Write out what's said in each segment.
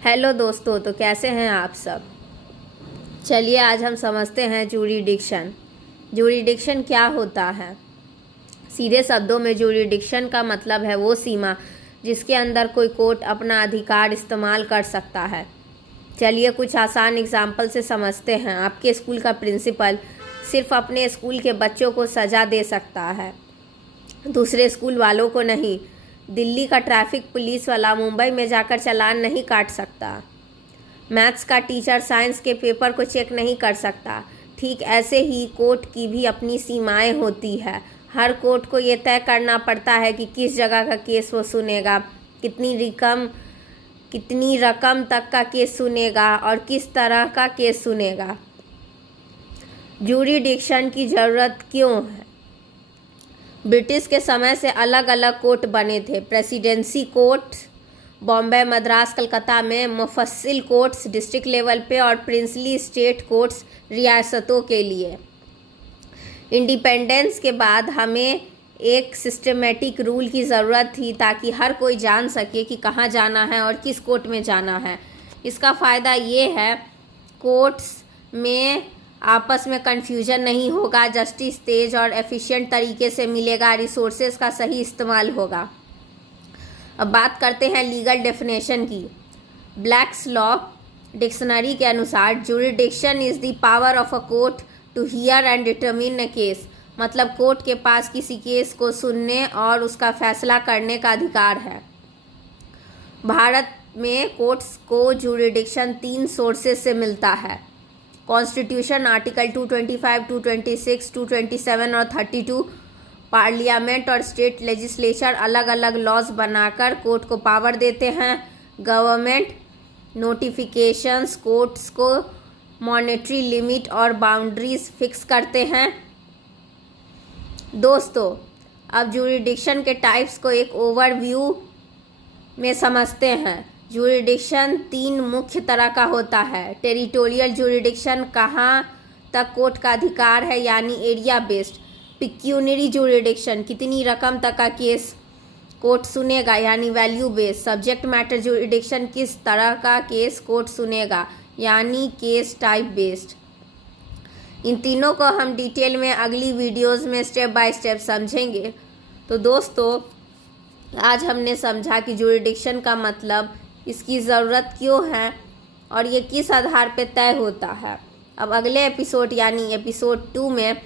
Hello दोस्तों, तो कैसे हैं आप सब। चलिए आज हम समझते हैं जूरिडिक्शन। जूरिडिक्शन क्या होता है। सीधे शब्दों में जूरिडिक्शन का मतलब है वो सीमा जिसके अंदर कोई कोर्ट अपना अधिकार इस्तेमाल कर सकता है। चलिए कुछ आसान एग्जाम्पल से समझते हैं। आपके स्कूल का प्रिंसिपल सिर्फ अपने स्कूल के बच्चों को सज़ा दे सकता है, दूसरे स्कूल वालों को नहीं। दिल्ली का ट्रैफिक पुलिस वाला मुंबई में जाकर चालान नहीं काट सकता। मैथ्स का टीचर साइंस के पेपर को चेक नहीं कर सकता। ठीक ऐसे ही कोर्ट की भी अपनी सीमाएं होती है। हर कोर्ट को ये तय करना पड़ता है कि किस जगह का केस वो सुनेगा, कितनी रकम तक का केस सुनेगा और किस तरह का केस सुनेगा। जूरिडिक्शन की ज़रूरत क्यों है। ब्रिटिश के समय से अलग अलग कोर्ट बने थे। प्रेसिडेंसी कोर्ट बॉम्बे, मद्रास, कलकत्ता में, मुफस्सिल कोर्ट्स डिस्ट्रिक्ट लेवल पे और प्रिंसली स्टेट कोर्ट्स रियासतों के लिए। इंडिपेंडेंस के बाद हमें एक सिस्टमेटिक रूल की ज़रूरत थी ताकि हर कोई जान सके कि कहाँ जाना है और किस कोर्ट में जाना है। इसका फ़ायदा ये है, कोर्ट्स में आपस में कन्फ्यूजन नहीं होगा, जस्टिस तेज और एफिशिएंट तरीके से मिलेगा, रिसोर्सेज का सही इस्तेमाल होगा। अब बात करते हैं लीगल डेफिनेशन की। ब्लैक्स लॉ डिक्शनरी के अनुसार jurisdiction is the power of a court to hear and determine a case. मतलब कोर्ट के पास किसी केस को सुनने और उसका फैसला करने का अधिकार है। भारत में कोर्ट्स को जूरिडिक्शन 3 सोर्सेज से मिलता है। कॉन्स्टिट्यूशन आर्टिकल 225, 226, 227 और 32। पार्लियामेंट और स्टेट लेजिस्लेचर अलग अलग लॉज बनाकर कोर्ट को पावर देते हैं। गवर्नमेंट नोटिफिकेशंस कोर्ट्स को मॉनेटरी लिमिट और बाउंड्रीज फिक्स करते हैं। दोस्तों, अब जूरिडिक्शन के टाइप्स को एक ओवरव्यू में समझते हैं। जूरिडिक्शन 3 मुख्य तरह का होता है। टेरिटोरियल जूरिडिक्शन, कहाँ तक कोर्ट का अधिकार है यानी एरिया बेस्ड। पिक्यूनरी जूरिडिक्शन, कितनी रकम तक का केस कोर्ट सुनेगा यानी value based. Subject matter jurisdiction, किस तरह का केस कोर्ट सुनेगा यानी केस टाइप बेस्ड। इन तीनों को हम डिटेल में अगली वीडियोस में स्टेप बाय स्टेप समझेंगे। तो दोस्तों, आज हमने समझा कि जूरिडिक्शन का मतलब, इसकी ज़रूरत क्यों है और ये किस आधार पर तय होता है। अब अगले एपिसोड यानी एपिसोड 2 में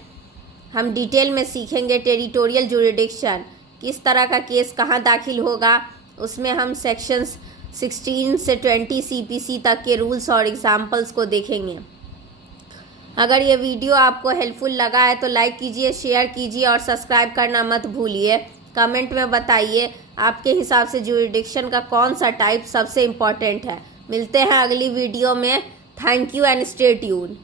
हम डिटेल में सीखेंगे टेरिटोरियल जूरिडिक्शन, किस तरह का केस कहाँ दाखिल होगा। उसमें हम सेक्शंस 16 से 20 CPC तक के रूल्स और एग्जाम्पल्स को देखेंगे। अगर ये वीडियो आपको हेल्पफुल लगा है तो लाइक कीजिए, शेयर कीजिए और सब्सक्राइब करना मत भूलिए। कमेंट में बताइए आपके हिसाब से जूरिडिक्शन का कौन सा टाइप सबसे इम्पॉर्टेंट है। मिलते हैं अगली वीडियो में। Thank you and stay tuned.